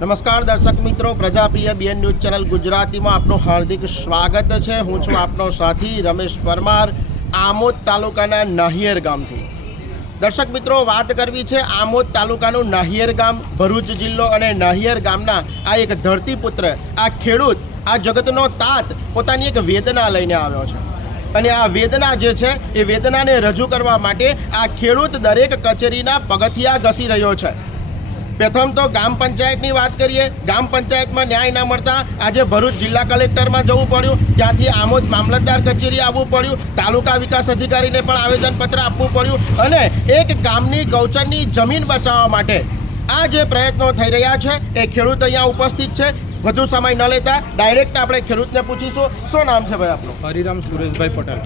નમસ્કાર દર્શક મિત્રો, પ્રજાપ્રિય બીએન ન્યૂઝ ચેનલ ગુજરાતીમાં આપનું હાર્દિક સ્વાગત છે. હું છું આપનો સાથી રમેશ પરમાર, આમોદ તાલુકાના નાહિયેર ગામથી. દર્શક મિત્રો, વાત કરવી છે આમોદ તાલુકાનું નાહિયેર ગામ, ભરૂચ જિલ્લો અને નાહિયેર ગામના આ એક ધરતીપુત્ર, આ ખેડૂત, આ જગતનો તાત પોતાની એક વેદના લઈને આવ્યો છે. અને આ વેદના જે છે, એ વેદનાને રજૂ કરવા માટે આ ખેડૂત દરેક કચેરીના પગથિયા ઘસી રહ્યો છે. પ્રથમ તો ગ્રામ પંચાયતની વાત કરીએ. ગ્રામ પંચાયતમાં ન્યાય ના મળતા આજે ભરૂચ જિલ્લા કલેક્ટરમાં જવું પડ્યું. ત્યાંથી આમોદ મામલતદાર કચેરી આવવું પડ્યું. તાલુકા વિકાસ અધિકારીને પણ આવેદનપત્ર આપવું પડ્યું. અને એક ગામની ગૌચરની જમીન બચાવવા માટે આ જે પ્રયત્નો થઈ રહ્યા છે, એ ખેડૂત અહીંયા ઉપસ્થિત છે. વધુ સમય ન લેતા ડાયરેક્ટ આપણે ખેડૂતને પૂછીશું. શું નામ છે ભાઈ આપનું? હરિરામ સુરેશભાઈ પટેલ.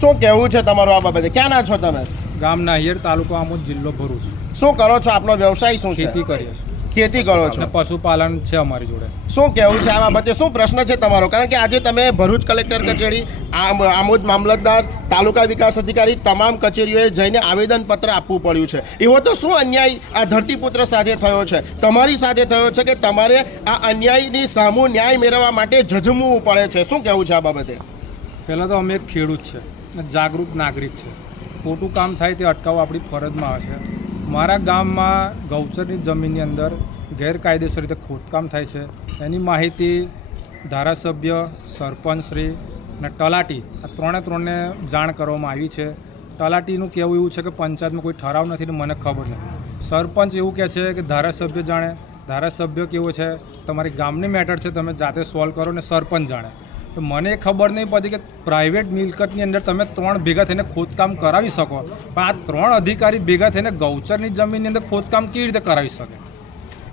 શું કહેવું છે તમારું આ બાબતે? ક્યાંના છો તમે? ગામ નાહિયેર તાલુકો આમોદ જિલ્લો ભરૂચ. શું કરો છો? આપનો વ્યવસાય શું ખેતી કરીએ છીએ. ખેતી કરો છો? પશુપાલન છે અમારી જોડે. શું કહેવું છે આ બાબતે શું પ્રશ્ન છે તમારો? કારણ કે આજે તમે ભરૂચ કલેક્ટર કચેરી આમ- આમોદ મામલતદાર તાલુકા વિકાસ અધિકારી તમામ કચેરીઓએ જઈને આવેદનપત્ર આપવું પડ્યું છે. એવો તો શું અન્યાય આ ધરતીપુત્ર સાથે થયો છે? તમારી સાથે થયો છે કે તમારે આ અન્યાયની સામુ ન્યાય મેળવવા માટે ઝઝમવું પડે છે? શું કહેવું છે આ બાબતે? પહેલાં તો અમે એક ખેડૂત છે જાગૃત નાગરિક છે. ખોટું કામ થાય તે અટકાવવા આપણી ફરજમાં આવે છે. મારા ગામમાં ગૌચરની જમીનની અંદર ગેરકાયદેસર રીતે ખોદકામ થાય છે. એની માહિતી ધારાસભ્ય સરપંચશ્રી અને તલાટી આ ત્રણે ત્રણને જાણ કરવામાં આવી છે. તલાટીનું કહેવું એવું છે કે પંચાયતમાં કોઈ ઠરાવ નથી ને મને ખબર નથી. સરપંચ એવું કહે છે કે ધારાસભ્ય જાણે. ધારાસભ્ય કેવો છે? તમારી ગામની મેટર છે, તમે જાતે સોલ્વ કરો ને સરપંચ જાણે. તો મને ખબર નહીં પડતી કે પ્રાઇવેટ મિલકતની અંદર તમે ત્રણ ભેગા થઈને ખોદકામ કરાવી શકો. પણ આ ત્રણ અધિકારી ભેગા થઈને ગૌચરની જમીનની અંદર ખોદકામ કેવી રીતે કરાવી શકે?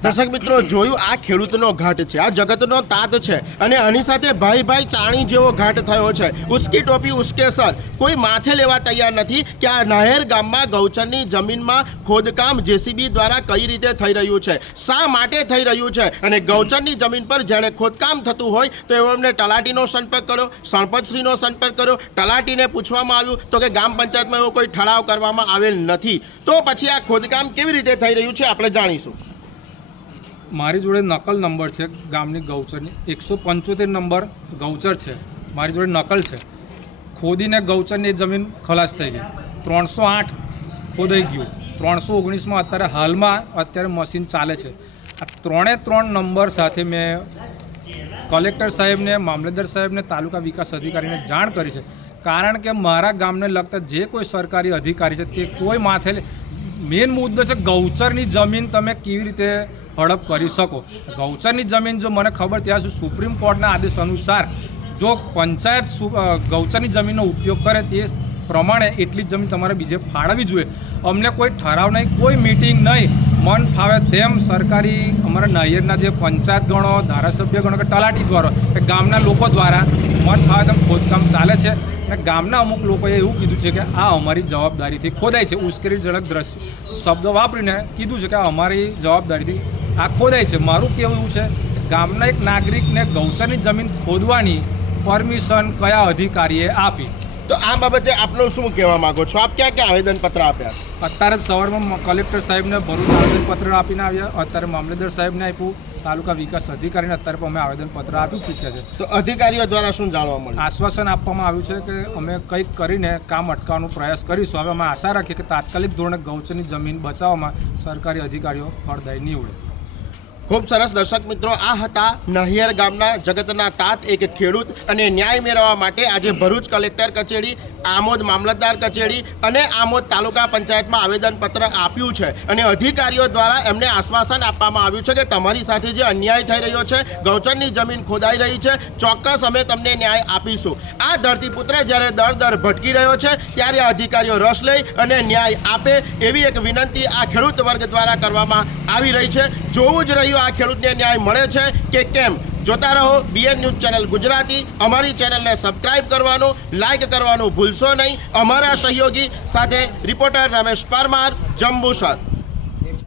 દર્શક મિત્રો, જોયું આ ખેડૂતનો ઘાટ છે, આ જગતનો તાત છે અને આની સાથે ભાઈ ભાઈ ચાણી જેવો ઘાટ થયો છે. ઉસકી ટોપી ઉસકે સર. કોઈ માથે લેવા તૈયાર નથી કે આ નાહેર ગામમાં ગૌચરની જમીનમાં ખોદકામ જેસીબી દ્વારા કઈ રીતે થઈ રહ્યું છે? શા માટે થઈ રહ્યું છે? અને ગૌચરની જમીન પર જ્યારે ખોદકામ થતું હોય તો એમને તલાટીનો સંપર્ક કર્યો સરપંચશ્રીનો સંપર્ક કર્યો તલાટીને પૂછવામાં આવ્યું, તો કે ગ્રામ પંચાયતમાં એવો કોઈ ઠરાવ કરવામાં આવેલ નથી? તો પછી આ ખોદકામ કેવી રીતે થઈ રહ્યું છે? આપણે જાણીશું. મારી જોડે નકલ નંબર છે ગામની ગૌચરની. એકસો પંચોતેર નંબર ગૌચર છે. મારી જોડે નકલ છે. ખોદીને ગૌચરની જમીન ખલાસ થઈ ગઈ. ત્રણસો આઠ ખોદાઈ ગયું. ત્રણસો ઓગણીસમાં અત્યારે હાલમાં અત્યારે મશીન ચાલે છે. આ ત્રણે ત્રણ નંબર સાથે મેં કલેક્ટર સાહેબને, મામલતદાર સાહેબને, તાલુકા વિકાસ અધિકારીને જાણ કરી છે. કારણ કે મારા ગામને લગતા જે કોઈ સરકારી અધિકારી છે તે કોઈ માથે મેઇન મુદ્દો છે ગૌચરની જમીન તમે કેવી રીતે હડપ કરી શકો. ગૌચરની જમીન જો મને ખબર ત્યાં સુધી સુપ્રીમ કોર્ટના આદેશ અનુસાર જો પંચાયત ગૌચરની જમીનનો ઉપયોગ કરે તે પ્રમાણે એટલી જમીન તમારે બીજે ફાળવવી જોઈએ. અમને કોઈ ઠરાવ નહીં, કોઈ મિટિંગ નહીં. મન ફાવે તેમ સરકારી અમારા નાયરના જે પંચાયત ગણો, ધારાસભ્ય ગણો કે તલાટી દ્વારા કે ગામના લોકો દ્વારા મન ફાવે તેમ ખોદકામ ચાલે છે. અને ગામના અમુક લોકોએ એવું કીધું છે કે આ અમારી જવાબદારીથી ખોદાય છે. ઉશ્કેરીજનક દ્રશ્ય. શબ્દો વાપરીને કીધું છે કે અમારી જવાબદારીથી આ ખોદાય છે. મારું કહેવું એવું છે કે ગામના એક નાગરિકને ગૌચરની જમીન ખોદવાની પરમિશન કયા અધિકારીએ આપી? તો આ બાબતે આપનું શું કહેવા માંગો છો? આપ ક્યાં ક્યાં આવેદનપત્ર આપ્યા? અત્યારે સવારમાં કલેક્ટર સાહેબને ભરૂચ આવેદનપત્ર આપીને આવ્યા. અત્યારે મામલતદાર સાહેબને આપ્યું. તાલુકા વિકાસ અધિકારીને અત્યારે પણ અમે આવેદનપત્ર આપી ચૂક્યા છે. તો અધિકારીઓ દ્વારા શું જાણવા મળ્યું? આશ્વાસન આપવામાં આવ્યું છે કે અમે કંઈક કરીને કામ અટકાવવાનો પ્રયાસ કરીશું. હવે અમે આશા રાખીએ કે તાત્કાલિક ધોરણે ગૌચરની જમીન બચાવવામાં સરકારી અધિકારીઓ ફળદાયી નીવડે. ખૂબ સરસ દર્શક મિત્રો, આ હતા નહિયર ગામના જગતના તાત, એક ખેડૂત અને ન્યાય મેળવવા માટે આજે ભરૂચ કલેક્ટર કચેરી, આમોદ મામલતદાર કચેરી અને આમોદ તાલુકા પંચાયતમાં આવેદનપત્ર આપ્યું છે. અને અધિકારીઓ દ્વારા એમને આશ્વાસન આપવામાં આવ્યું છે કે તમારી સાથે જે અન્યાય થઈ રહ્યો છે, ગૌચરની જમીન ખોદાઈ રહી છે, ચોક્કસ અમે તમને ન્યાય આપીશું. આ ધરતીપુત્ર જ્યારે દર દર ભટકી રહ્યો છે, ત્યારે અધિકારીઓ રસ લઈ અને ન્યાય આપે એવી એક વિનંતી આ ખેડૂત વર્ગ દ્વારા કરવામાં આવી રહી છે. જોવું જ રહ્યું આ ખેડૂતને ન્યાય મળે છે કે કેમ? જોતા રહો બીએન ન્યૂઝ ચેનલ ગુજરાતી. અમારી ચેનલને સબસ્ક્રાઇબ કરવાનું, લાઇક કરવાનું ભૂલશો નહીં. અમારા સહયોગી સાથે રિપોર્ટર રમેશ પરમાર, જંબુસર.